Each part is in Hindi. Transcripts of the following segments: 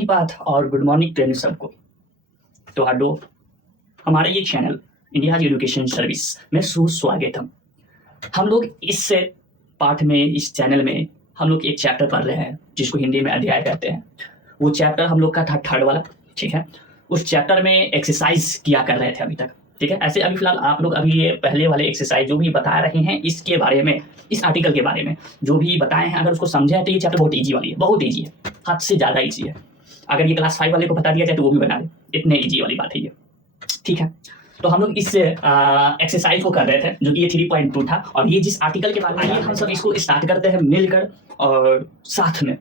प्रणिपात और गुड मॉर्निंग ट्रेनिंग सबको। तो हाडो हमारा ये चैनल इंडिया एजुकेशन सर्विस में सुस्वागतम। हम लोग इस पाठ में इस चैनल में हम लोग एक चैप्टर पढ़ रहे हैं जिसको हिंदी में अध्याय कहते हैं। वो चैप्टर हम लोग का था थर्ड वाला, ठीक है। उस चैप्टर में एक्सरसाइज किया कर रहे थे अभी तक, ठीक है। ऐसे अभी फिलहाल आप लोग अभी ये पहले वाले एक्सरसाइज जो भी बता रहे हैं इसके बारे में, इस आर्टिकल के बारे में जो भी बताए हैं, अगर उसको समझे हैं तो ये चैप्टर बहुत ईजी वाली है, बहुत ईजी है, हद से ज़्यादा ईजी है। अगर ये क्लास 5 वाले को बता दिया जाए तो वो भी बना दे, इतने ईजी वाली बात है ये, ठीक है। तो हम लोग इस एक्सरसाइज को कर रहे थे जो कि ये 3.2 था, और ये जिस आर्टिकल के बारे में हम सब इसको स्टार्ट करते हैं मिलकर और साथ में।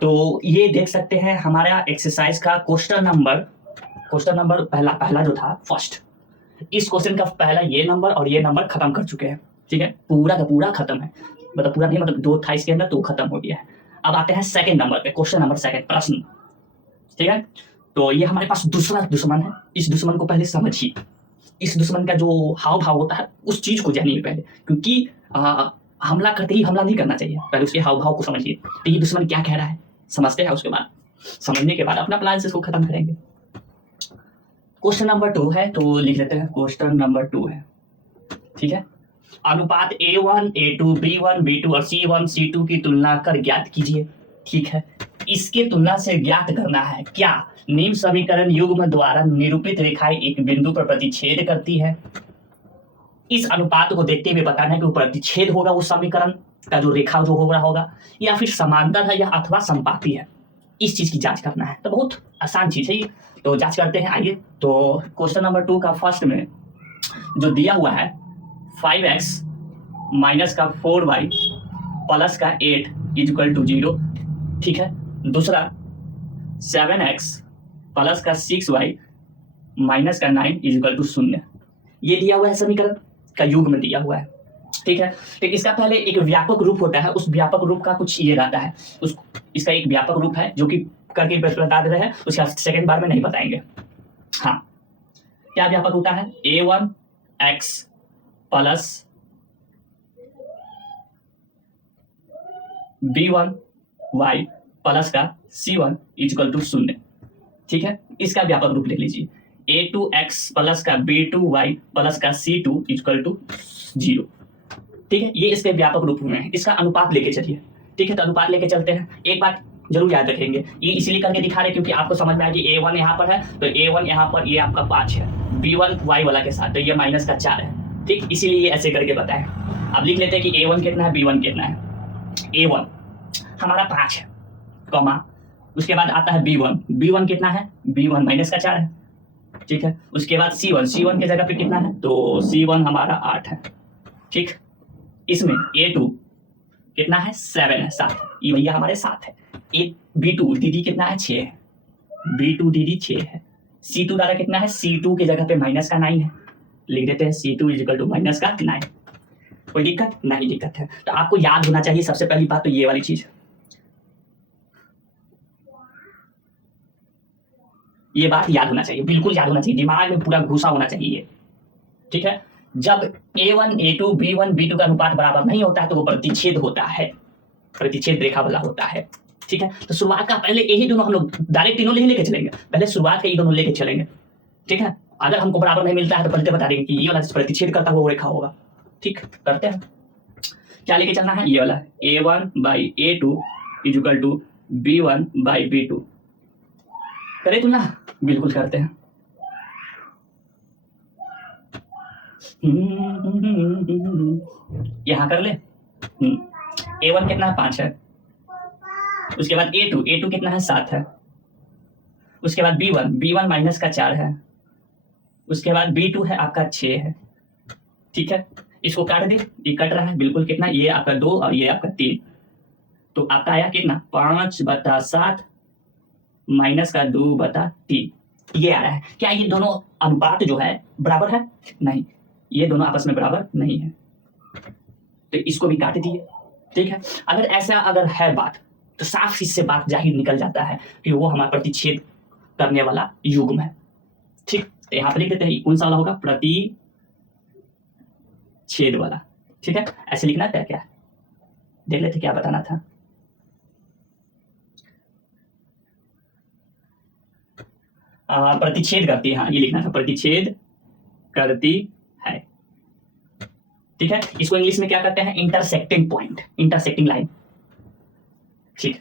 तो ये देख सकते हैं हमारा एक्सरसाइज का क्वेश्चन नंबर पहला जो था फर्स्ट, इस क्वेश्चन का पहला ये नंबर और ये नंबर खत्म कर चुके हैं, ठीक है। पूरा का पूरा खत्म है, मतलब पूरा नहीं, मतलब 2 था इसके अंदर तो खत्म हो गया है। अब आते हैं सेकंड नंबर पे, क्वेश्चन नंबर सेकंड, प्रश्न, ठीक है। तो ये हमारे पास दूसरा दुश्मन है। इस दुश्मन को पहले समझिए, इस दुश्मन का जो हाव भाव होता है उस चीज को जानिए पहले, क्योंकि हमला करते ही हमला नहीं करना चाहिए, पहले उसके हाव भाव को समझिए। तो ये दुश्मन क्या कह रहा है समझते हैं, उसके बाद समझने के बाद अपना प्लान से इसको खत्म करेंगे। क्वेश्चन नंबर 2 है तो लिख लेते हैं, क्वेश्चन नंबर 2 है, ठीक है। अनुपात A1, A2, B1, B2 और C1, C2 की तुलना कर ज्ञात कीजिए, ठीक है। इसके तुलना से ज्ञात करना है क्या निम्न समीकरण युग्म द्वारा निरूपित रेखाएं एक बिंदु पर प्रतिच्छेद करती है। इस अनुपात को देखते हुए बताना है कि वो प्रतिच्छेद होगा उस समीकरण का, जो रेखा जो हो रहा होगा, या फिर समांतर है या अथवा संपाती है। इस चीज की जांच करना है, तो बहुत आसान चीज है ये। तो जांच करते हैं, आइए। तो क्वेश्चन नंबर 2 का फर्स्ट में जो दिया हुआ है 5x माइनस का 4y प्लस का 8 इक्वल टू 0, ठीक है। दूसरा 7x प्लस का 6y माइनस का 9 इक्वल टू 0, ये दिया हुआ है समीकरण का युग्म दिया हुआ है, ठीक है। तो इसका पहले एक व्यापक रूप होता है, उस व्यापक रूप का कुछ ये रहता है, इसका एक व्यापक रूप है जो कि करके बता दे रहे हैं, उसका सेकंड बार में नहीं बताएंगे। हाँ, क्या व्यापक होता है, A1x प्लस B1y प्लस का C1 इक्वल टू 0, ठीक है। इसका व्यापक रूप लिख लीजिए, A2x प्लस का B2y प्लस का C2 इक्वल टू 0, ठीक है। ये इसके व्यापक रूप में है। इसका अनुपात लेके चलिए, ठीक है। तो अनुपात लेके चलते हैं। एक बात जरूर याद रखेंगे, ये इसीलिए करके दिखा रहे क्योंकि आपको समझ में आया कि A1 यहाँ पर है तो A1 यहाँ पर ये आपका 5 है, B1 y वाला के साथ तो ये माइनस का 4 है, ठीक। इसीलिए ये ऐसे करके बताए। अब लिख लेते हैं कि A1 कितना है, B1 कितना है। A1 हमारा 5 है, कॉमा, उसके बाद आता है B1 कितना है, B1 माइनस का 4 है, ठीक है। उसके बाद C1 के जगह पे कितना है, तो C1 हमारा 8 है, ठीक। इसमें A2 कितना है, 7 है, 7, ये भैया हमारे 7 है। B2 dd कितना है, 6 है, B2 dd 6 है। C2 दादा कितना है, C2 के जगह पे माइनस का 9 है, लिख देते हैं C2 इक्वल टू माइनस का 9। कोई दिक्कत नहीं, दिक्कत है तो आपको याद होना चाहिए सबसे पहली बात तो ये वाली चीज, ये बात याद होना चाहिए, बिल्कुल याद होना चाहिए, दिमाग में पूरा घुसा होना चाहिए, ठीक है। जब A1 A2 B1 B2 का अनुपात बराबर नहीं होता है तो वो प्रतिच्छेद होता है, प्रतिच्छेद रेखा वाला होता है, ठीक है। तो शुरुआत का पहले यही दोनों हम लोग डायरेक्ट तीनों लेके चलेंगे, पहले शुरुआत के ये दोनों लेके चलेंगे, ठीक है। अगर हमको बराबर नहीं मिलता है तो पहले बता देंगे कि ये वाला प्रतिच्छेद करता हुआ रेखा होगा, ठीक। करते हैं, क्या लेके चलना है, ये वाला A1 by A2 equal to B1 by B2, करें तुलना, बिल्कुल करते हैं। यहां कर ले, A1 कितना है, 5 है। उसके बाद A2 कितना है, 7 है। उसके बाद B1 माइनस का 4 है। उसके बाद B2 है आपका 6 है, ठीक है। इसको काट दे, ये कट रहा है बिल्कुल, कितना, ये आपका 2 और ये आपका 3, तो आपका आया कितना, 5/7 माइनस का 2/3, ये आ रहा है। क्या ये दोनों अनुपात जो है बराबर है, नहीं, ये दोनों आपस में बराबर नहीं है, तो इसको भी काट दिए, ठीक है। अगर ऐसा अगर है बात तो साफ इससे बात जाहिर निकल जाता है कि वो हमारा प्रतिच्छेद करने वाला युग्म है, ठीक। तो यहाँ पर लिख देते हैं कौन सा वाला होगा, प्रतिच्छेद वाला, ठीक है। ऐसे लिखना था क्या, देख लेते क्या बताना था। प्रतिच्छेद करती है, हाँ ये लिखना था, प्रतिच्छेद करती है। ठीक है, इसको इंग्लिश में क्या कहते हैं, इंटरसेक्टिंग पॉइंट, इंटरसेक्टिंग लाइन। ठीक,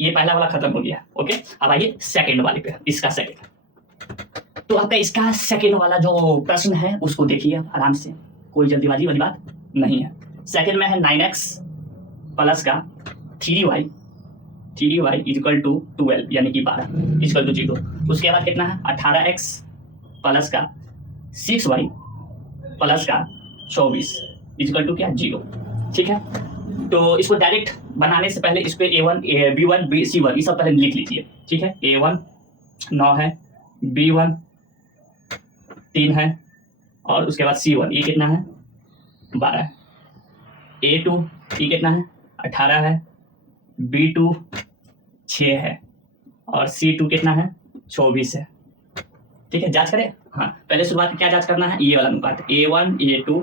ये पहला वाला खत्म हो गया। ओके, अब आइए सेकंड वाले पे, इसका सेकंड। तो आपका इसका सेकंड वाला जो प्रश्न है उसको देखिए आराम से, कोई जल्दीबाजी वाली बात नहीं है। सेकंड में है 9x प्लस का 3y इक्वल टू 12 यानी कि 12 इक्वल टू 0। उसके बाद कितना है 18x प्लस का 6y प्लस का 24 इक्वल टू क्या 0। ठीक है, तो इसको डायरेक्ट बनाने से पहले इस पे A1 B1 C1 ये सब पहले लिख लीजिए। ठीक है, A1 9 है, B1 3 है और उसके बाद C1 ये कितना है 12 है, A2 ये कितना है 18 है, B2 6 है और C2 कितना है 24 है। ठीक है, जांच करें। हाँ, पहले शुरुआत क्या जांच करना है, ये वाला अनुपात A1 A2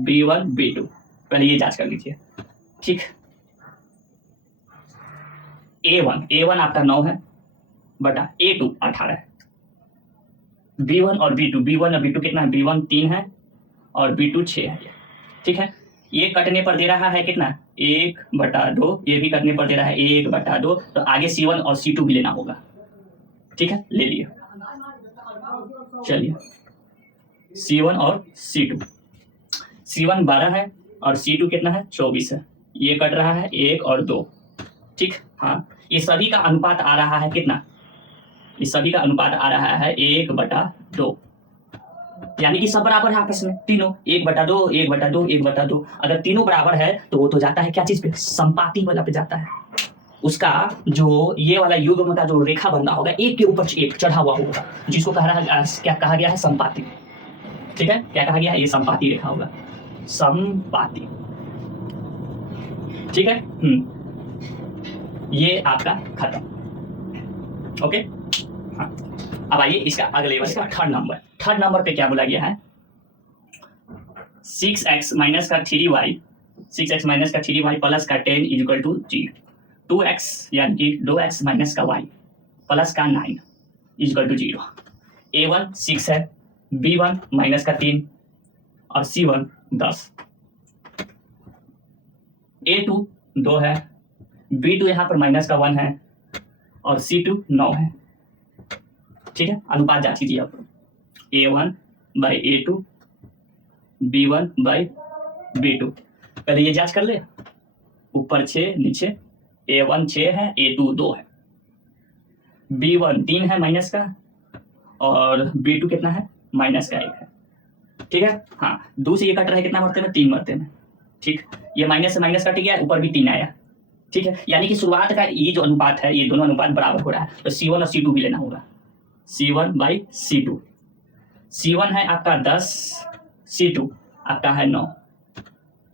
B1 B2, पहले ये जांच कर लीजिए। ठीक, A1 आपका 9 है बटा A2 18 है, B1 और B2 कितना है, B1 3 है और B2 6 है। ठीक है, ये कटने पर दे रहा है कितना 1/2, ये भी कटने पर दे रहा है 1/2, तो आगे C1 और C2 भी लेना होगा। ठीक है, ले लिए, चलिए C1 और C2, C1 12 है और C2 कितना है 24 है, ये कट रहा है 1 और 2। ठीक, हाँ ये सभी का अनुपात आ रहा है कितना, इस सभी का अनुपात आ रहा है 1/2, यानी कि सब बराबर है आपस में तीनों, 1/2 1/2 1/2। अगर तीनों बराबर है तो वो तो जाता है क्या चीज पे, संपाती वाला पे जाता है। उसका जो ये वाला युग्म का जो रेखा बनना होगा एक के ऊपर एक चढ़ा हुआ होगा, जिसको कह रहा है क्या कहा गया है, संपाती। ठीक है, क्या कहा गया है, ये संपाती रेखा होगा, संपाती। ठीक है, ये आपका खत्म। ओके, हाँ अब आइए इसका अगले वाले, थर्ड नंबर पे क्या बोला गया है, 6x माइनस का 3y प्लस का 10 इक्वल टू 0, 2x यानी कि 2x माइनस का y प्लस का 9 इक्वल टू 0। A1 6 है, B1 माइनस का 3 और C1 10, A2 2 है, B2 यहाँ पर माइनस का 1 है और C2 9 है। ठीक है, अनुपात जांच कीजिए आप, A1 by A2 B1 by B2, पहले ये जांच कर ले, ऊपर 6 नीचे, A1 6 है A2 2 है, B1 3 है माइनस का और B2 कितना है माइनस का 1 है। ठीक है, हाँ 2 से ये कट रहा है कितना मरते में, 3 मरते में। ठीक, ये माइनस से माइनस कट गया, ऊपर भी 3 आया। ठीक है, यानी कि शुरुआत का ये जो अनुपात है ये दोनों अनुपात बराबर हो रहा है, तो C1 और C2 भी लेना होगा, C1 बाई C2। C1 है आपका 10, C2 आपका है 9।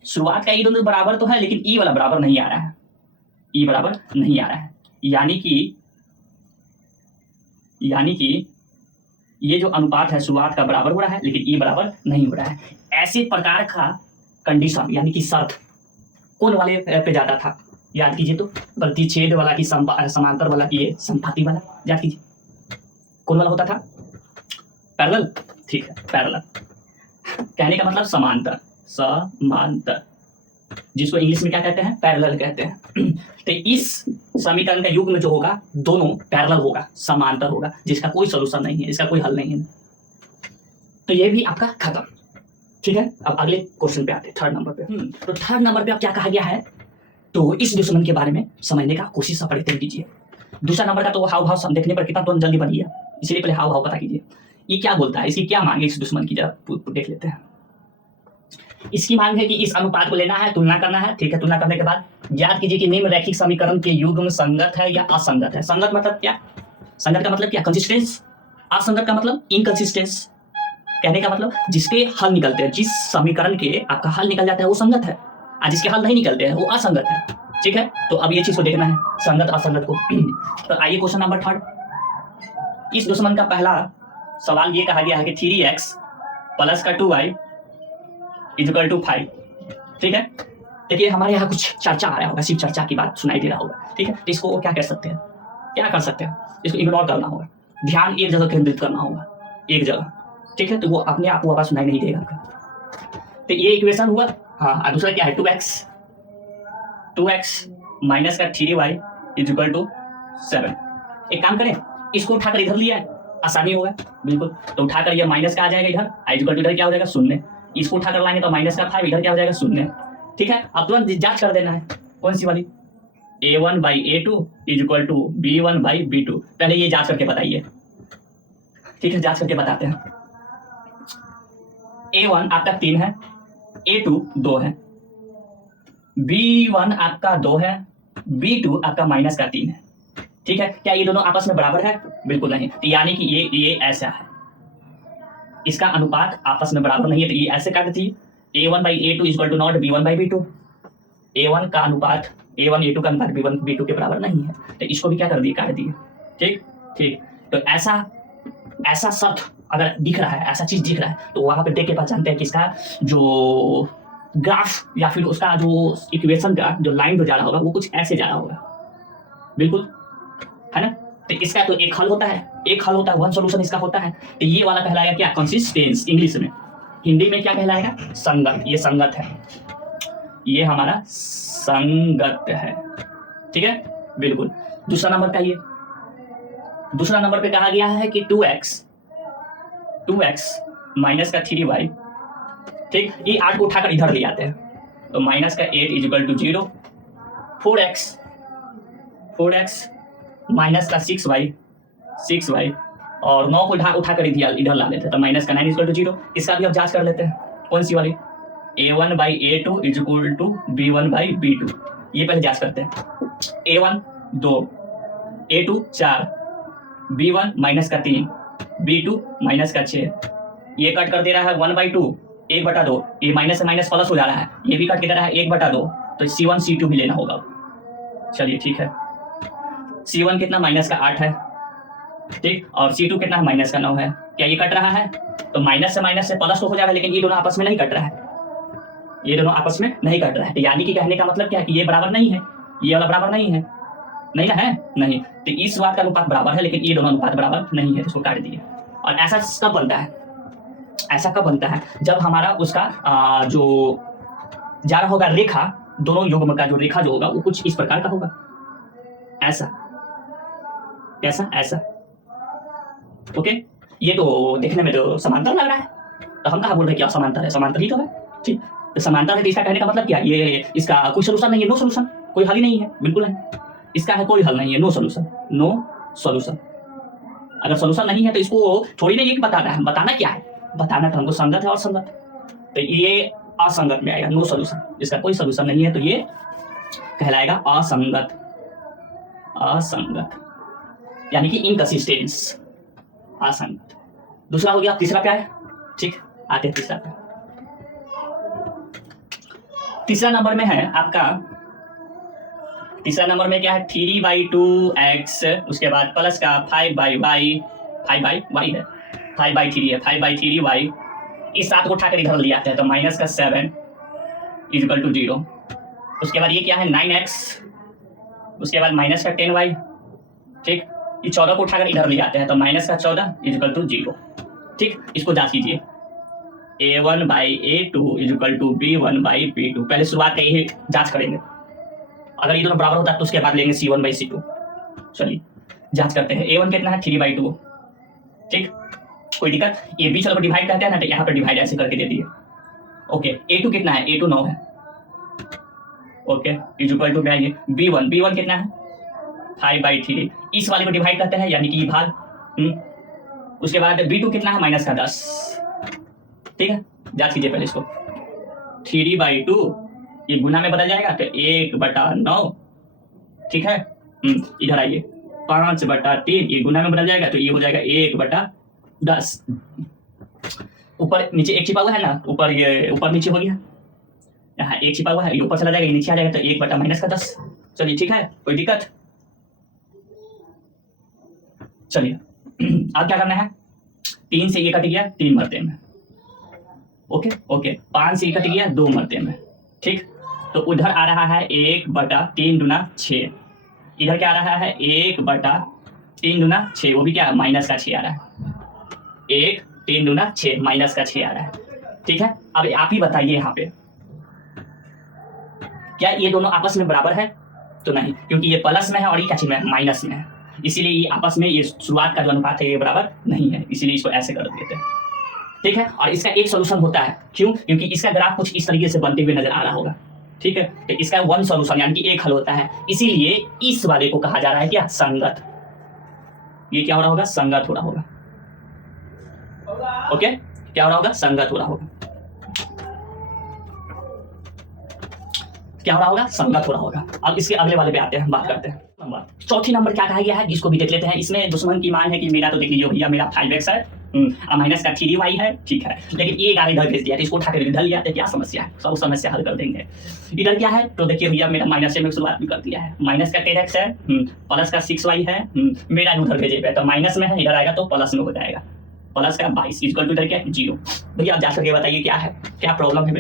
शुरुआत का ये दोनों बराबर तो है लेकिन ई वाला बराबर नहीं आ रहा है, ई बराबर नहीं आ रहा है, यानी कि ये जो अनुपात है शुरुआत का बराबर हो रहा है लेकिन ई बराबर नहीं हो रहा है। ऐसे प्रकार का कंडीशन यानी कि शर्त कौन वाले पे जाता था, याद कीजिए, तो प्रतिच्छेद वाला की समांतर वाला की ये संपाती वाला, याद कीजिए कौन वाला होता था, पैरेलल। ठीक है, पैरेलल कहने का मतलब समांतर, जिसको इंग्लिश में क्या कहते हैं, पैरेलल कहते हैं। तो इस समीकरण का युग्म जो होगा दोनों पैरेलल होगा, समांतर होगा, जिसका कोई सॉल्यूशन नहीं है, इसका कोई हल नहीं है। तो ये भी आपका खत्म। ठीक है, अब अगले क्वेश्चन पे आते हैं, थर्ड नंबर पे। तो थर्ड नंबर पे अब क्या कहा गया है, तो इस दुश्मन के बारे में समझने का कोशिश प्रयत्न कीजिए। दूसरा नंबर का तो हाव भाव देखने पर कितना तुरंत जल्दी बन गया, इसलिए पहले हाव भाव पता कीजिए, ये क्या बोलता है, इसकी क्या मांग है इस दुश्मन की, जरा देख लेते हैं। इसकी मांग है कि इस अनुपात को लेना है, तुलना करना है। ठीक है, तुलना करने के बाद याद कीजिए कि निम्न रैखिक समीकरण के युग्म संगत है या असंगत है। संगत मतलब क्या, संगत का मतलब क्या, कंसिस्टेंस। असंगत का मतलब इनकंसिस्टेंस। कहने का मतलब जिसके हल निकलते हैं, जिस समीकरण के आपका हल निकल जाता है वो संगत है, और जिसके हल नहीं निकलते हैं वो असंगत है। ठीक है, तो अब ये चीज को देखना है संगत असंगत को। तो आइए क्वेश्चन नंबर थर्ड। इस दुश्मन का पहला सवाल ये कहा गया है कि 3x प्लस का 2y इक्वल टू 5। ठीक है, देखिए हमारे यहाँ कुछ चर्चा आ रहा होगा, सिर्फ चर्चा की बात सुनाई दे रहा होगा। ठीक है, तो इसको क्या कर सकते हैं, क्या कर सकते हैं, इसको इग्नोर करना होगा। ध्यान एक जगह केंद्रित करना होगा, एक जगह, ठीक है। तो वो अपने आप वापस सुनाई नहीं देगा आपका। तो ये इक्वेशन हुआ। हाँ, और दूसरा क्या है, 2x माइनस का 3y इज इक्वल टू 7। एक काम करें, इसको उठाकर इधर लिया है, आसानी होगा बिल्कुल। तो उठाकर ये माइनस का आ जाएगा इधर, आई इक्वल टू इधर क्या हो जाएगा 0। इसको उठाकर लाएंगे तो माइनस का 5, इधर क्या हो जाएगा 0, ठीक है। अब तुरंत जांच कर देना है, कौन सी वाली, a1/a2 is equal to b1/b2। पहले ये जांच करके बताइए, ठीक है, जांच करके बताते हैं। a1 आपका 3 है, a2 2 है, b1 आपका 2 है, b2 आपका माइनस का 3 है, ठीक है। क्या ये दोनों आपस में बराबर है? बिल्कुल नहीं। यानी कि ये ऐसा है, इसका अनुपात आपस में बराबर नहीं है, तो ये ऐसे काट दी, a1/a2 equal to not b1/b2। a1 का अनुपात a1 a2 का अनुपात b1 b2 के बराबर नहीं है, तो इसको भी क्या कर दिए, काट दिए, ठीक ठीक। तो ऐसा शब्द अगर दिख रहा है, ऐसा चीज दिख रहा है, तो वहां पे देख के पहचानते हैं कि इसका जो ग्राफ या फिर उसका जो इक्वेशन का जो लाइन जो जा रहा होगा वो कुछ ऐसे जा रहा होगा, बिल्कुल, है ना। तो इसका तो एक हल होता है, वन सॉल्यूशन इसका होता है। तो ये वाला कहलाएगा क्या, कंसिस्टेंस, इंग्लिश में। हिंदी में क्या कहलाएगा, संगत। ये संगत है, ये हमारा संगत है, ठीक है, बिल्कुल। दूसरा नंबर का, ये दूसरा नंबर पे कहा गया है कि 2x माइनस का 3y, ठीक। ये 8 को उठाकर इधर ले आते हैं, तो माइनस का 8 is equal to 0। 4x minus का 6y और 9 को उठाकर इधर ला लेते हैं, तो माइनस का 9 इज इक्वल टू 0। इसका भी अब जांच कर लेते हैं, कौन सी वाली, a1/a2 is equal to b1/b2। ये पहले जांच करते हैं। a1 2, a2 4, b1 माइनस का 3, b2 माइनस का 6। ये कट कर दे रहा है 1/2, 1/2। ये माइनस से माइनस प्लस हो जा रहा है, ये भी कट के दे रहा है 1/2। तो C1 C2 भी लेना होगा। चलिए ठीक है, C1 कितना, माइनस का 8 है, ठीक, और C2 कितना है, माइनस का 9 है। क्या ये कट रहा है? तो माइनस से प्लस तो हो जाएगा, लेकिन ये दोनों आपस में नहीं कट रहा है, ये दोनों आपस में नहीं कट रहा है। यानी कि कहने का मतलब क्या है कि ये बराबर नहीं है, ये वाला बराबर नहीं है, नहीं ना है, नहीं। तो इस बात का अनुपात बराबर है, लेकिन ये दोनों अनुपात बराबर नहीं है, तो इसको काट दिए। और ऐसा कब बनता है, ऐसा कब बनता है, जब हमारा उसका जो जा रहा होगा रेखा, दोनों युग्म का जो रेखा जो होगा वो कुछ इस प्रकार का होगा, ऐसा, कैसा, ऐसा, ओके। ये तो देखने में तो समांतर लग रहा है, तो हम कहा बोल रहे हैं कि समांतर है, समांतर ही तो है, ठीक। तो समांतर है, तो इसका कहने का मतलब क्या, ये इसका कोई सोल्यूशन नहीं है, नो सोल्यूशन, कोई हल ही नहीं है, बिल्कुल है, इसका है कोई हल नहीं है, नो सोल्यूशन, नो सोल्यूशन। अगर सोल्यूशन नहीं है तो इसको थोड़ी ना ये बताना है, बताना क्या है, बताना तो हमको संगत है और संगत, तो ये असंगत में आएगा, नो सोल्यूशन, इसका कोई सोल्यूशन नहीं है, तो ये कहलाएगा असंगत, असंगत यानी कि इनकंसिस्टेंस, असंगत। दूसरा हो गया, तीसरा क्या है, ठीक, आते हैं तीसरा पे। तीसरा नंबर में है आपका, तीसरा नंबर में क्या है, 3/2x, उसके बाद प्लस का 5/y है, 5/3y। इस 7 को उठाकर इधर ले आते हैं, तो माइनस का 7 इज इक्वल टू 0। उसके बाद ये क्या है, 9x, उसके बाद माइनस का 10y, ठीक। ये 14 को उठाकर इधर ले आते हैं, तो माइनस का 14 इज इक्वल टू 0, ठीक। इसको जांच कीजिए, a1/a2 is equal to b1/b2। पहले शुरुआत का यही जांच करेंगे, अगर ये दोनों बराबर होता है तो उसके बाद लेंगे C1/C2। चलिए जांच करते हैं। a1 कितना है, 3/2, ठीक, कोई दिक्कत, ये बीच वाले को डिवाइड करते हैं ना, तो यहाँ पर डिवाइड ऐसे करके दे दिए, ओके। a2 कितना है, a2 9 है, okay, is equal to b1 कितना है, 5/3। इस वाले को डिवाइड करते हैं, यानी कि ये भाग, उसके बाद b2 कितना है, माइनस का 10, ठीक है। जांच कीजिए पहले इसको, 3/2 ये गुना में बदल जाएगा, तो 1/9, ठीक है। इधर आइए, 5/3 ये गुना में बदल जाएगा, तो ये हो जाएगा 1/10। ऊपर नीचे एक छिपा हुआ है ना, ऊपर ये ऊपर नीचे हो गया, यहाँ एक छिपा हुआ है, ये ऊपर चला जाएगा, ये नीचे आ जाएगा, तो 1/-10। चलिए ठीक है, कोई दिक्कत। चलिए अब क्या करना है, 3 से ये कट गया 3 मरते में, ओके, 5 से ये कट गया 2 मरते में, ठीक। तो उधर आ रहा है 1/3 × 6, इधर क्या आ रहा है, 1/10 3 दूना 6, वो भी क्या माइनस का 6 आ रहा है। 1 3 दूना 6 माइनस का 6 आ रहा है। ठीक है, अब आप ही बताइए यहाँ पे क्या ये दोनों आपस में बराबर है? तो नहीं, क्योंकि ये प्लस में है और ये क्या में है, माइनस में है। इसीलिए ये आपस में ये शुरुआत का जो अनुपात है ये बराबर नहीं है, इसीलिए इसको ऐसे कर देते हैं। ठीक है, और इसका एक सोल्यूशन होता है, क्यों? क्योंकि इसका ग्राफ कुछ इस तरीके से बनते हुए नजर आ रहा होगा। ठीक है, तो इसका वन सोल्यूशन यानी कि एक हल होता है, इसीलिए इस वाले को कहा जा रहा है क्या, संगत। ये क्या हो रहा होगा, संगत हो रहा होगा। ओके, क्या हो रहा होगा, संगत हो रहा होगा। क्या हो रहा होगा, संगत हो रहा होगा। अब इसके अगले वाले पे आते हैं, बात करते हैं। चौथी नंबर क्या कहा गया है, इसको भी देख लेते हैं। इसमें दुश्मन की मान है कि मेरा तो देख लीजिए भैया, मेरा 5x है माइनस का 3y है। ठीक है, लेकिन ये गाड़ी इधर भेज दिया, तो इसको उठा कर इधर लिया, तो क्या समस्या है, सब समस्या हल कर देंगे। इधर क्या है, तो देखिए भैया मेरा माइनस से मैं शुरुआत भी कर दिया है। माइनस का 10x है, प्लस का 6y है, मेरा उधर भेजे पे तो माइनस में है, इधर आएगा तो प्लस में हो जाएगा। प्लस का 22 इक्वल टू इधर क्या 0। भैया आप जा करके बताइए क्या है, क्या प्रॉब्लम है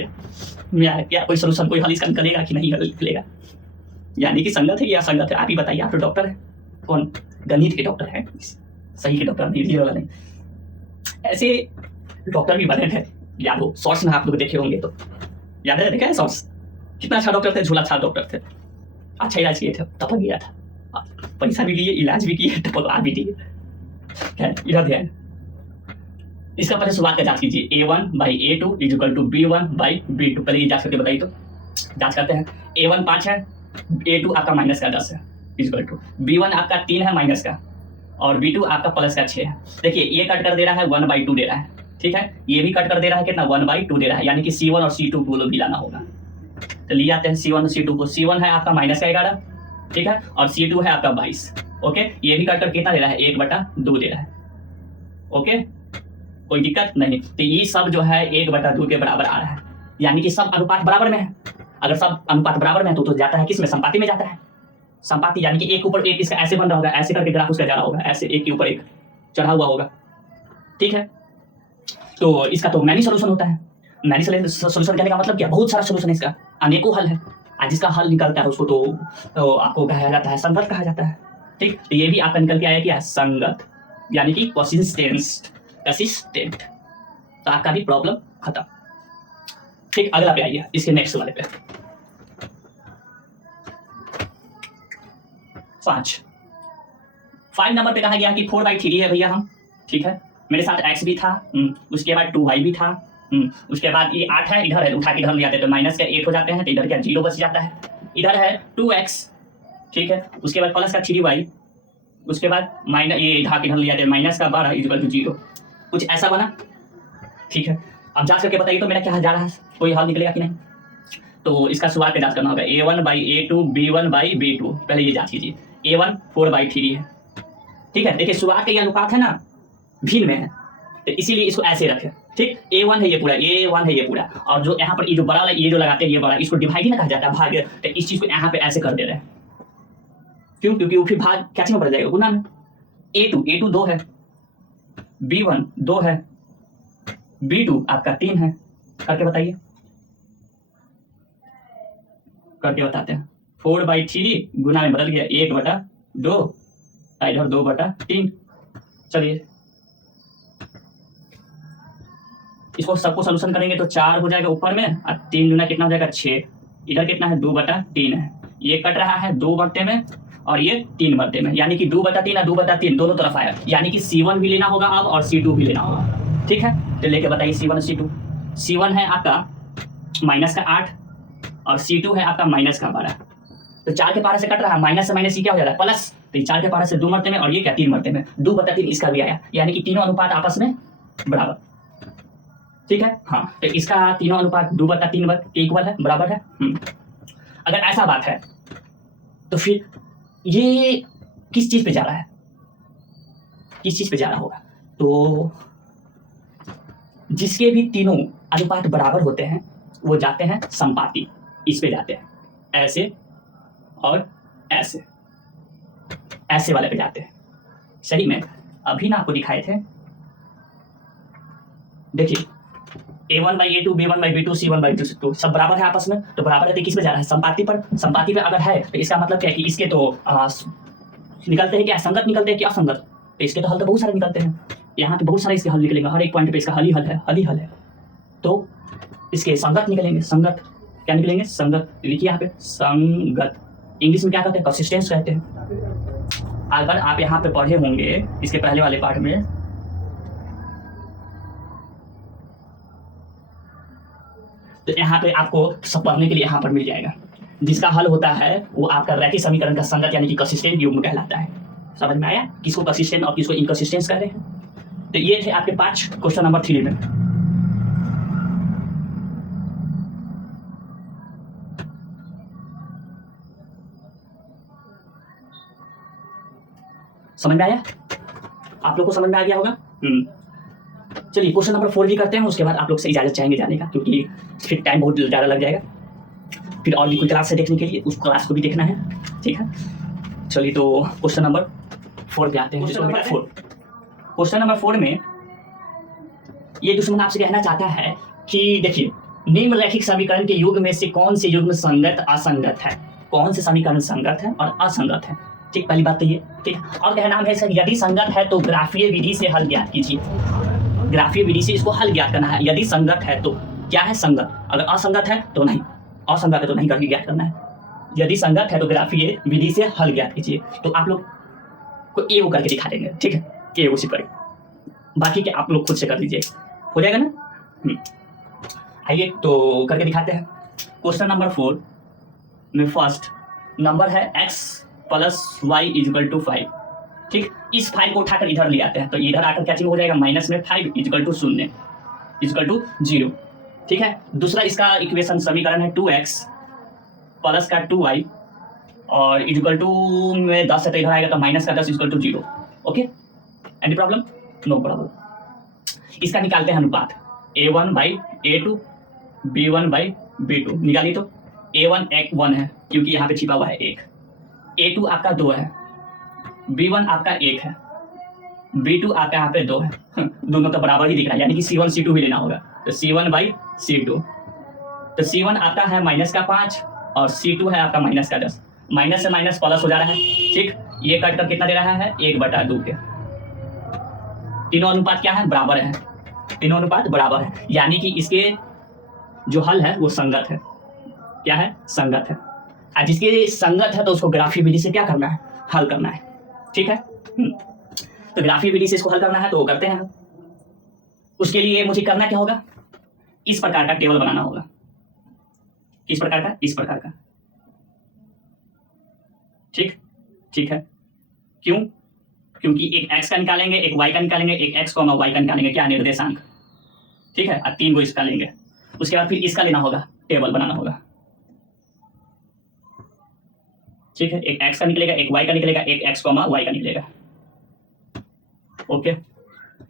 मेरा, क्या कोई सोल्यूशन, कोई हल इसका निकलेगा कि नहीं निकलेगा? यानी कि संगत है या असंगत है, आप ही बताइए। आप तो डॉक्टर है, कौन गणित के डॉक्टर है, सही के डॉक्टर नहीं, ये वाला नहीं। ऐसे डॉक्टर भी बने थे, याद हो शॉर्ट्स में आप लोग देखे होंगे, तो याद है, देखा है शॉर्ट्स, कितना अच्छा डॉक्टर थे, झूला अच्छा डॉक्टर थे, अच्छा इलाज किए थे, टपक गया था, पैसा भी लिए, इलाज भी किए, टपक भी दिए। इधर ध्यान, इसका पहले शुरुआत का जांच कीजिए। a1/a2 equal to b1/b2। पहले ये जांच करके बताइए, तो जांच करते हैं। a1 5 है, a2 आपका माइनस का 10 है इक्वल टू b1 आपका 3 है माइनस का, और b2 आपका प्लस का 6 है। देखिए ये कट कर दे रहा है 1/2 दे रहा है। ठीक है, ये भी कट कर दे रहा है कितना, 1/2 दे रहा है, यानी कि c1 और c2 को भी लाना होगा। तो ले आते हैं c1 और c2 को। c1 है आपका माइनस का 11, ठीक है, और c2 है आपका 22। ओके, ये भी कट कर कितना दे रहा है, 1/2 दे रहा है। ओके, कोई दिक्कत नहीं। तो ये सब जो है 1/2 के बराबर आ रहा है, यानी कि सब अनुपात बराबर में है। अगर सब अनुपात बराबर में है तो जाता है किस में, संपाति में जाता है। संपाति यानी कि एक ऊपर एक इसका ऐसे बन रहा होगा, ऐसे करके ग्राफ उसका जा रहा होगा, ऐसे एक के ऊपर एक चढ़ा हुआ होगा। ठीक है, तो इसका तो मैनी सोल्यूशन होता है। मैनी सोल्यूशन कहने का मतलब क्या, बहुत सारा सोल्यूशन है इसका, अनेकों हल है। आज जिसका हल निकलता है उसको तो आपको कहा जाता है संगत कहा जाता है। ठीक, तो ये भी आपका निकल के आया क्या, संगत, यानी कि कंसिस्टेंट। तो आपका भी प्रॉब्लम खत्म। ठीक, अगला पे आइए, इसके नेक्स्ट वाले पे 5 नंबर पे कहा गया कि 4/3 है भैया हम। ठीक है, मेरे साथ x भी था, उसके बाद 2y भी था, उसके बाद ये 8 है, इधर है, उठा के इधर ले जाते हैं तो माइनस का 8 हो जाते हैं, तो इधर क्या 0 बच जाता है। इधर है 2x, ठीक है, उसके बाद प्लस का 3y, उसके बाद माइनस, ये इधर के इधर ले जाते हैं माइनस का 12 इक्वल टू 0। कुछ ऐसा बना। ठीक है, अब जांच करके बताइए तो मेरा क्या जा रहा है, कोई हल निकलेगा कि नहीं। तो इसका शुरुआत पे जांच करना होगा, a1/a2 b1/b2। पहले ये जांच कीजिए, a1 4/3 है। ठीक है, देखिए शुरुआत का ये अनुपात है ना, भिन्न में है, तो इसीलिए इसको ऐसे रखें। ठीक, a1 है ये पूरा, a1 है ये पूरा, और जो यहाँ पर ये जो बड़ा वाला ये जो लगाते हैं ये बड़ा, इसको डिवाइड ही ना कहा जाता है, भाग। तो इस चीज को यहाँ पे ऐसे कर दे रहे हैं, क्यों, क्योंकि वो फिर भाग क्या चीज में बढ़ जाएगा, गुना में। a2 2 है, b1 2 है, b2 आपका 3 है। करके बताइए, करके बताते हैं। 4/3 गुना में बदल गया 1/2, इधर 2/3। चलिए इसको सबको सोल्यूशन करेंगे तो 4 हो जाएगा ऊपर में, और 3 गुना कितना हो जाएगा 6। इधर कितना है 2/3 है, ये कट रहा है 2 बट्टे में और ये 3 बट्टे में, यानी कि 2/3 और 2/3 दोनों तरफ आया, यानी कि c1 भी लेना होगा अब और c2 भी लेना होगा। ठीक है, तो लेके बताइए c1 और c2। c1 है आपका माइनस का 8 और c2 है आपका माइनस का 12। तो 4 के पारे से कट रहा है, माइनस से माइनस ये क्या हो जा रहा है, प्लस। तो 4 के पारे से 2 मरते में और ये क्या 3 मरते में, 2/3 इसका भी आया, यानी कि तीनों अनुपात आपस में बराबर। ठीक है, हाँ, तो इसका तीनों अनुपात 2/3 इक्वल है, बराबर है। अगर ऐसा बात है तो फिर ये किस चीज पे जा रहा है, किस चीज पे जा रहा होगा, तो जिसके भी तीनों अनुपात बराबर होते हैं वो जाते हैं संपाति, इस पे जाते हैं, ऐसे और ऐसे, ऐसे वाले पे जाते हैं। सही में अभी ना आपको दिखाए थे, देखिए a1/a2 b1/b2 c1/2 सब बराबर है आपस में, तो बराबर है तो किस पे जा रहा है, संपाति पर। संपाति पे अगर है तो इसका मतलब क्या है कि इसके तो निकलते हैं क्या संगत, निकलते हैं क्या असंगत? तो इसके तो हल तो बहुत सारे निकलते हैं, यहाँ पे बहुत सारे इसके हल निकलेंगे, हर एक पॉइंट पे इसका हल ही हल है, हल ही हल है। तो इसके संगत निकलेंगे, संगत क्या निकलेंगे? संगत। लिखिए यहाँ पे संगत, इंग्लिश में क्या कहते हैं? कंसिस्टेंस कहते हैं। अगर आप यहाँ पे पढ़े होंगे इसके पहले वाले पार्ट में, तो यहाँ पे आपको सब पढ़ने के लिए यहाँ पर मिल जाएगा। जिसका हल होता है वो आपका रैखिक समीकरण का संगत यानी कि कंसिस्टेंट युग्म कहलाता है। समझ में आया किसको कंसिस्टेंट और किसको इनकंसिस्टेंस कह रहे हैं? तो ये थे आपके 5 क्वेश्चन नंबर 3 में। समझ में आया? आप लोग को समझ में आ गया होगा। चलिए क्वेश्चन नंबर 4 भी करते हैं, उसके बाद आप लोग से इजाजत चाहेंगे जाने का, क्योंकि फिर टाइम बहुत ज़्यादा लग जाएगा। फिर और भी कोई क्लास है देखने के लिए, उस क्लास को भी देखना है, ठीक है। चलिए तो क्वेश्चन नंबर 4 पे आते हैं। क्वेश्चन नंबर 4 में ये दुश्मन आपसे कहना चाहता है कि देखिए निम्न रैखिक समीकरण के युग में से कौन से युग्म संगत असंगत है? कौन से समीकरण संगत है और असंगत है? ठीक, पहली बात तो ये, ठीक। और क्या नाम है सर? यदि संगत है तो ग्राफीय विधि से हल ज्ञात कीजिए। ग्राफीय विधि से इसको हल ज्ञात करना है। यदि संगत है तो क्या है? संगत। अगर असंगत है तो नहीं, असंगत है तो नहीं करके ज्ञात करना है। यदि संगत है तो ग्राफीय विधि से हल ज्ञात कीजिए। तो आप लोग को एगो करके दिखा देंगे, ठीक है, एगो सिर्फ करें, बाकी के आप लोग खुद से कर लीजिए, हो जाएगा ना। आइए तो करके दिखाते हैं। क्वेश्चन नंबर 4 में फर्स्ट नंबर है x + y = 5, ठीक। इस 5 को उठाकर इधर ले आते हैं, तो इधर आकर क्या चीज हो जाएगा? माइनस में 5 = 0 = 0, ठीक है। दूसरा इसका इक्वेशन समीकरण है 2x प्लस का 2y और = में 10 है तो इधर आएगा तो माइनस का 10 = 0। Okay, any problem? No problem. इसका निकालते हैं अनुपात a1/a2 b1/b2। निकालिए तो a1 1 है क्योंकि यहाँ पे छिपा हुआ है 1, a2 आपका 2 है, b1 आपका 1 है, b2 आपका यहाँ पे 2 है। दोनों तो बराबर ही दिख रहा है, यानी कि c1 c2 भी लेना होगा, तो c1/c2। तो c1 आपका है माइनस का 5 और c2 है आपका माइनस का 10। माइनस से माइनस प्लस हो जा रहा है, ठीक। ये कट कर कितना दे रहा है? 1/2 के। तीनों अनुपात क्या है? बराबर है, तीनों अनुपात बराबर है, यानी कि इसके जो हल है वो संगत है। क्या है? संगत है। और जिसके संगत है तो उसको ग्राफीय विधि से क्या करना है? हल करना है, ठीक है। तो ग्राफीय विधि से इसको हल करना है तो करते हैं। उसके लिए मुझे करना क्या होगा? इस प्रकार का टेबल बनाना होगा। किस प्रकार का? इस प्रकार का, ठीक, ठीक है। क्यों? क्योंकि एक x का निकालेंगे, एक y का निकालेंगे, एक x, y का निकालेंगे, क्या? निर्देशांक, ठीक है। और 3 को इसका लेंगे, उसके बाद फिर इसका लेना होगा, टेबल बनाना होगा, ठीक है। एक x का निकलेगा, एक y का निकलेगा, एक x, y का निकलेगा। ओके,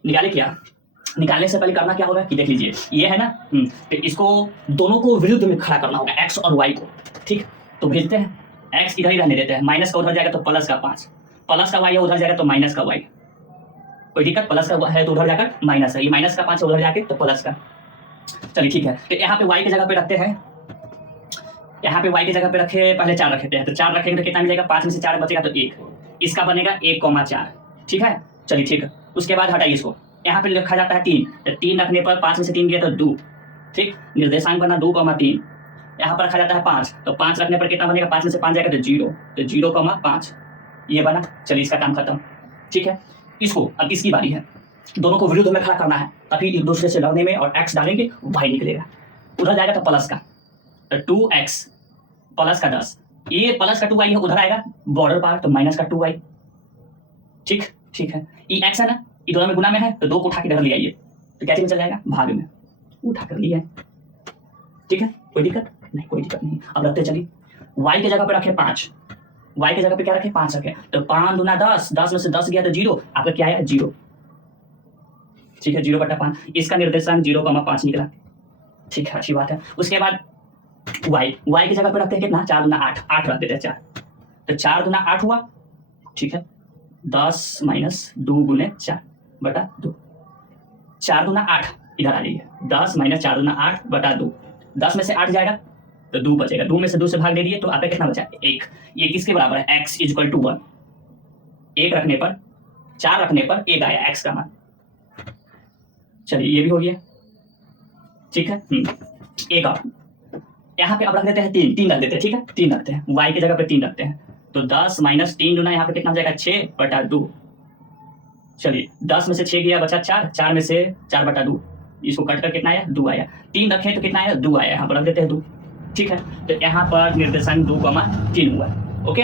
निकाले क्या? निकालने से पहले करना क्या होगा कि देख लीजिए, ये है ना, तो इसको दोनों को विरुद्ध में खड़ा करना होगा, x और y को, ठीक। तो भेजते हैं, x इधर ही रहने देते हैं, माइनस का उधर जाएगा तो प्लस का 5, प्लस का y है उधर जाएगा तो माइनस का y। कोई दिक्कत? प्लस का है तो उधर जाकर माइनस है, ये माइनस का 5 है उधर जाके तो प्लस का। चलिए ठीक है, तो यहाँ पे y की जगह पे रखते हैं, यहाँ पे y की जगह पे रखे, पहले 4 रखते हैं, तो 4 रखेंगे तो कितना मिलेगा? 5 में से 4 बचेगा तो 1, इसका बनेगा 1,4, ठीक है। चलिए ठीक है, उसके बाद हटाइए इसको, यहाँ पे रखा जाता है 3, तो 3 रखने पर 5 में से 3 गया तो 2, ठीक। निर्देशांक बना 2,3, यहाँ पर रखा जाता है 5, तो 5 रखने पर कितना बनेगा? 5 में से 5 जाएगा तो 0, तो 0,5 ये बना। चलिए इसका काम खत्म, ठीक है। इसको अब इसकी बारी है, दोनों को विरुद्ध में खड़ा करना है, तभी एक दूसरे से लड़ने में, और x डालेंगे y निकलेगा, उधर जाएगा तो प्लस का, तो 2x प्लस का 10, ये प्लस का 2y है उधर आएगा बॉर्डर पार, तो माइनस का 2y, ठीक, ठीक है। ये x है ना, ये दोनों में गुना में है, तो 2 को उठा के इधर ले आइए, तो कैसे में चल जाएगा? भाग में, उठा कर लिया, ठीक है। कोई दिक्कत नहीं? कोई दिक्कत नहीं। अब रखते चलिए, y की जगह पे रखे 5, y की जगह पे क्या रखे? 5 रखे, तो 5 दूना 10, 10 में से 10 गया तो 0, आपका क्या आया? 0, ठीक है। 0/5, इसका निर्देशांक 0,5 निकला, ठीक है, अच्छी बात है। उसके बाद y की जगह पे रखते हैं कितना? 4 दूना 8, 8 रख देते हैं 4, तो 4 दूना 8 हुआ, ठीक है। 10 माइनस 2 गुने 4/2, 4 दूना 8 इधर आ जाइए, 10 माइनस 4 दूना 8/2, 10 में से 8 जाएगा तो 2 बचेगा, 2 में से 2 से भाग दे दिए तो आपका कितना बचा? 1। ये किसके बराबर है? x = 1, 1 रखने पर 4 रखने पर 1 आया x का मान। चलिए ये भी हो गया, ठीक है। एक और यहाँ पे अब रख देते हैं 3 रख देते हैं, ठीक है। 3 रखते हैं, y की जगह पे 3 रखते हैं, तो 10 - 3 गुना यहाँ पे कितना हो जाएगा 6/2। चलिए 10 में से 6 गया बचा 4, 4 में से 4/2, इसको कट कर कितना आया 2 आया। 3 रखें तो कितना आया 2 आया, यहाँ पर रख देते हैं 2, ठीक है। तो यहाँ पर निर्देशांक 2,3 हुआ। ओके,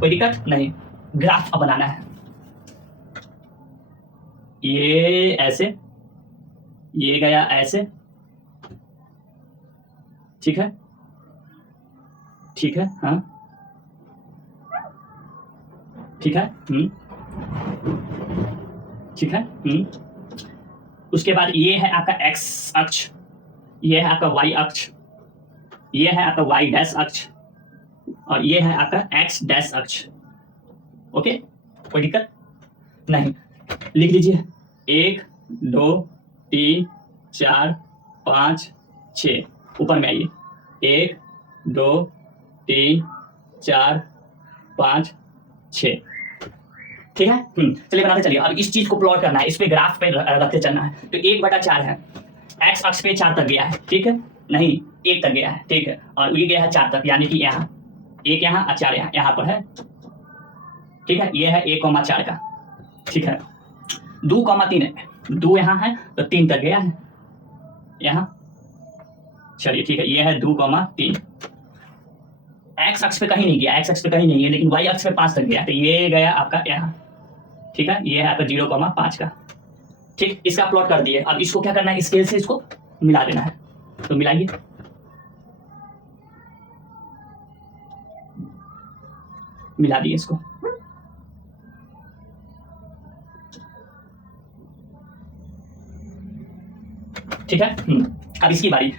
कोई दिक्कत नहीं। ग्राफ अब बनाना है, ये ऐसे, ये गया ऐसे, ठीक है, ठीक है, हाँ ठीक है, ठीक है। उसके बाद ये है आपका x अक्ष, ये है आपका y अक्ष, ये है आपका y डैश अक्ष, और ये है आपका x डैश अक्ष। ओके, कोई दिक्कत नहीं। लिख लीजिए 1 2 3 4 5 6, ऊपर में आइए 1 2 3 4 5 6, ठीक है। चलिए बनाते चलिए। अब इस चीज को प्लॉट करना है, इस पे ग्राफ पे रखते चलना है। तो 1/4 है, x अक्ष पे 4 तक गया है, ठीक है, नहीं 1 तक गया है, ठीक है, और ये गया है 4 तक, यानी कि यहाँ 1 यहाँ और 4 यहाँ पर है, ठीक है। ये है 1,4 का, ठीक है। 2,3 है, 2 यहाँ है तो 3 तक गया है यहाँ, चलिए ठीक है। ये है 2,3, x अक्ष पे कहीं नहीं गया, x अक्ष पे कहीं नहीं है, लेकिन y अक्ष पे 5 तक गया, तो ये गया आपका यहाँ, ठीक है। ये है आपका 0,5 का, ठीक। इसका प्लॉट कर दिए। अब इसको क्या करना है, स्केल से इसको मिला देना है, तो मिलाइए। मिला दिए इसको, ठीक है। अब इसकी बारी,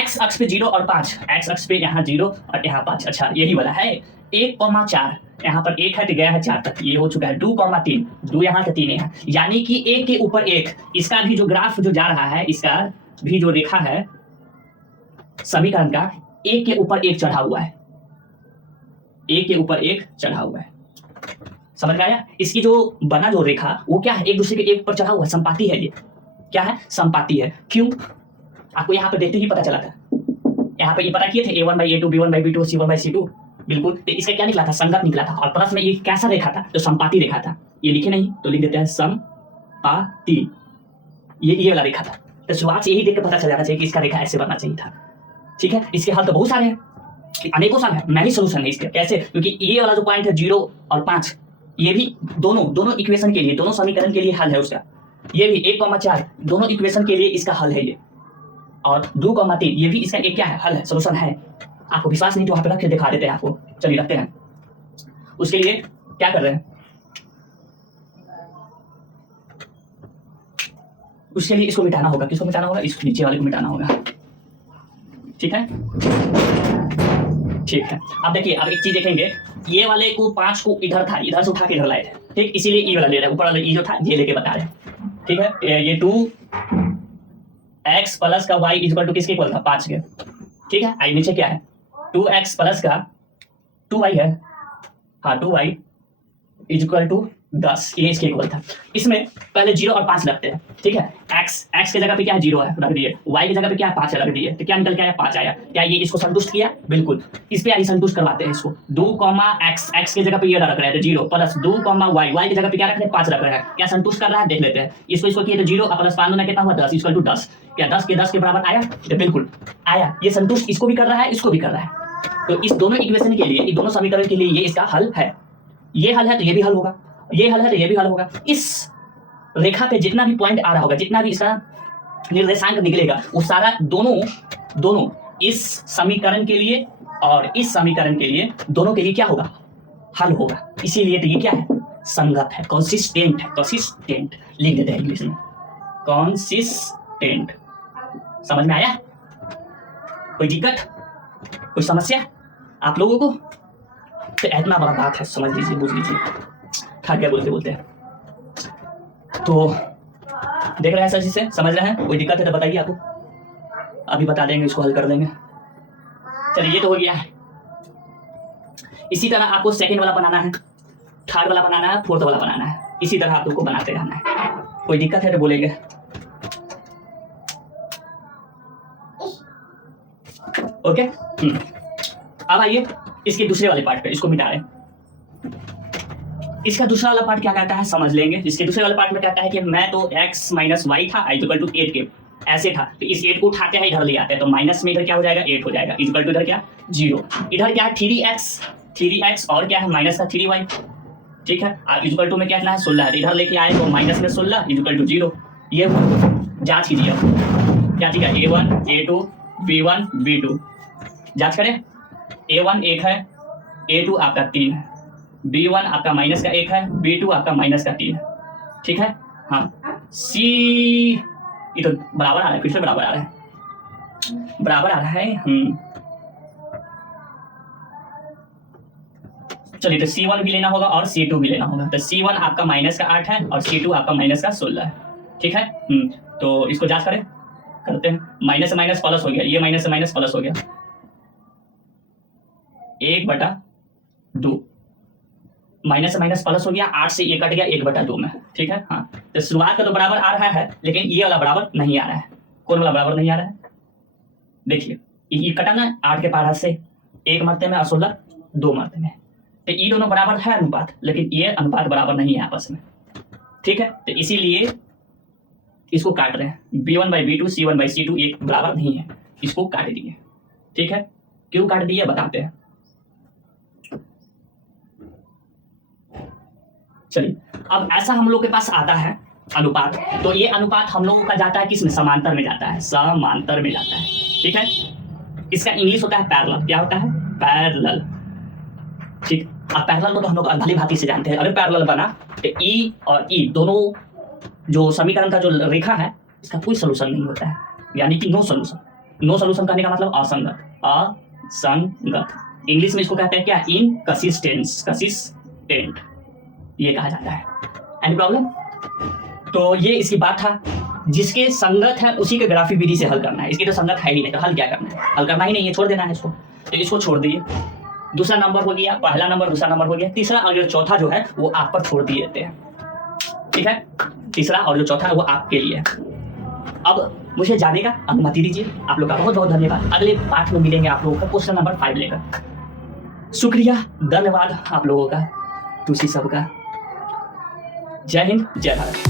x अक्ष पे 0 और 5, x अक्ष पे यहाँ 0 और यहाँ 5, अच्छा यही वाला है। 1,4 यहाँ पर 1 है तो गया है 4 तक, ये हो चुका है 2,3, 2 यहाँ से 3 यहाँ, यानी कि 1 के ऊपर 1, इसका भी जो ग्राफ जो जा रहा है, इसका भी जो रेखा है समीकरण का, 1 के ऊपर 1 चढ़ा हुआ है, 1 के ऊपर 1 चढ़ा हुआ है, समझ में आया। इसकी जो बना जो रेखा वो क्या है, एक दूसरे के 1 पर चढ़ा हुआ है, संपाती है। ये क्या है, संपाती है। क्यों, आपको यहाँ पर देखते ही पता चला था। यहाँ पे ये पता किए थे A1/A2 B1/B2 C1/C2, बिल्कुल। तो इसका क्या निकला था, संगत निकला था, और प्लस में ये कैसा रेखा था, तो संपाती रेखा था। ये लिखे नहीं तो लिख देते हैं संपाती, ये वाला रेखा था। तो शुरुआत से यही देख के पता चल जाना चाहिए कि इसका रेखा ऐसे बनना चाहिए था, ठीक है। इसके हल तो बहुत सारे हैं, अनेकों साल है, मैनी सोल्यूशन है इसके। कैसे, क्योंकि ये वाला जो पॉइंट है 0 और 5, ये भी दोनों इक्वेशन के लिए, दोनों समीकरण के लिए हल है उसका। ये भी 1,4 दोनों इक्वेशन के लिए इसका हल है ये, और 2,3 ये भी इसका एक क्या है, हल है, सोल्यूशन है। आपको विश्वास नहीं तो वहां पे रख के दिखा देते हैं आपको, चलिए रखते हैं। उसके लिए क्या कर रहे हैं, उसके लिए इसको मिटाना होगा। किसको मिटाना होगा, इस नीचे वाले को मिटाना होगा, ठीक है, ठीक है। अब देखिए, अब एक चीज देखेंगे, ये वाले को 5 को इधर था, इधर से उठा के इधर लाए थे, ठीक, इसीलिए ई वाला ले रहे हैं, ऊपर वाला ई जो था ये लेके बता रहे हैं, ठीक है। ये 2x प्लस का y इक्वल टू किसके इक्वल था, 5 के, ठीक है। आई नीचे क्या है, 2x प्लस का 2y है, हाँ 2y इक्वल टू 10, ये इसके इक्वल था। इसमें पहले 0 और 5 लगते हैं, ठीक है। x के जगह पे क्या है 0 है, रख दिए। y की जगह पे क्या है 5 है, रख दिए। तो क्या निकल के आया 5 आया। क्या ये इसको संतुष्ट किया, बिल्कुल। इस पे आगे संतुष्ट करवाते हैं इसको। 2x के जगह पे ये रख रहे हैं 0 प्लस 2y की जगह पे क्या रख रहे हैं 5 रख रहे हैं। क्या संतुष्ट कर रहा है, देख लेते हैं। इसको किए तो 0 प्लस 5 में कितना हुआ 10 इक्वल टू 10। क्या 10 के बराबर आया, तो बिल्कुल आया। ये संतुष्ट इसको भी कर रहा है, इसको भी कर रहा है। तो इस दोनों इक्वेशन के लिए, इस दोनों समीकरण के लिए ये इसका हल है। ये हल है तो ये भी हल होगा, ये हल है तो ये भी हल होगा। इस रेखा पे जितना भी पॉइंट आ रहा होगा, जितना भी इसका निर्देशांक निकलेगा, वो सारा दोनों इस समीकरण के लिए और इस समीकरण के लिए, दोनों के लिए क्या होगा, हल होगा। इसीलिए तो ये क्या है, संगत है, कंसिस्टेंट है। कंसिस्टेंट लिख देते हैं इंग्लिश में, कंसिस्टेंट। समझ में आया, कोई दिक्कत, कोई समस्या आप लोगों को? तो इतना बड़ा बात है, समझ लीजिए, बुझ लीजिए। था क्या बोलते तो देख रहे हैं सर, से समझ रहे हैं? कोई दिक्कत है तो बताइए, आपको अभी बता देंगे, इसको हल कर देंगे। चलिए ये तो हो गया है। इसी तरह आपको सेकंड वाला बनाना है, थर्ड वाला बनाना है, फोर्थ वाला बनाना है, इसी तरह आप लोग को बनाते रहना है। कोई दिक्कत है तो बोलेंगे। ओके, अब आइए इसके दूसरे वाले पार्ट पे, इसको मिटा रहे हैं। इसका दूसरा वाला पार्ट क्या कहता है समझ लेंगे। इसके दूसरे वाले पार्ट में कहता है कि मैं तो x माइनस वाई था इक्वल टू 8 के ऐसे था, तो इस 8 को उठाते हैं इधर ले आते हैं, तो माइनस में इधर क्या हो जाएगा 8 हो जाएगा, इक्वल टू इधर क्या 0, इधर क्या है 3x और क्या है माइनस का 3y, ठीक है। और इक्वल टू में क्या है 16 है, इधर लेके आए तो माइनस में 16 इक्वल टू 0। ये जांच कीजिए अब क्या ठीक है, a1 a2 b1 b2 जांच करें। a1 1 है, a2 आपका 3 है, b1 आपका माइनस का 1 है, b2 आपका माइनस का 3 है, ठीक है। हाँ c ये तो बराबर आ रहा है, फिर से बराबर आ रहा है, बराबर आ रहा है। चलिए तो c1 भी लेना होगा और c2 भी लेना होगा, तो c1 आपका माइनस का 8 है और c2 आपका माइनस का 16 है, ठीक है। तो इसको जांच करें, करते हैं। माइनस से माइनस प्लस हो गया, ये माइनस से माइनस प्लस हो गया, 1/2 माइनस से माइनस प्लस हो गया, 8 से 1 कट गया 1/2 में, ठीक है। हाँ तो शुरुआत का तो बराबर आ रहा है, लेकिन ये वाला बराबर नहीं आ रहा है। कौन वाला बराबर नहीं आ रहा है, देखिए ये कटा ना 8 के पारा से 1 मरते में और 16 2 मरते में, तो ये दोनों बराबर है अनुपात, लेकिन ये अनुपात बराबर नहीं है आपस में, ठीक है। तो इसीलिए इसको काट रहे हैं, b1/b2 c1/c2 एक बराबर नहीं है, इसको काट दिए, ठीक है। क्यों काट दिए बताते हैं। चलिए अब ऐसा हम लोग के पास आता है अनुपात, तो ये अनुपात हम लोगों का जाता है किसमें, समांतर में जाता है, समांतर में जाता है, ठीक है। इसका इंग्लिश होता है पैरेलल, क्या होता है पैरेलल, ठीक। अब पैरेलल को तो हम लोग भली भांति से जानते हैं, अगर पैरेलल बना तो ई और ई दोनों जो समीकरण का जो रेखा है इसका कोई सोल्यूशन नहीं होता है, यानी कि नो सोल्यूशन। नो सोल्यूशन करने का मतलब असंगत, असंगत इंग्लिश में इसको कहते हैं क्या, कंसिस्टेंट ये कहा जाता है। Any problem. तो ये इसकी बात था, जिसके संगत है उसी के ग्राफिक विधि से हल करना है, इसकी तो संगत है ही नहीं, तो हल क्या करना है, हल करना ही नहीं है, छोड़ देना है इसको। तो इसको छोड़ दिए, दूसरा नंबर हो गया, पहला नंबर दूसरा नंबर हो गया, तीसरा और जो चौथा जो है वो आप पर छोड़ दिए देते हैं, ठीक है। तीसरा और जो चौथा है वो आपके लिए। अब मुझे जाने का अनुमति दीजिए, आप लोग का बहुत बहुत धन्यवाद। अगले पाठ में मिलेंगे आप लोगों का क्वेश्चन नंबर 5 लेकर। शुक्रिया, धन्यवाद आप लोगों का, तुसी सबका। जय हिंद, जय भारत।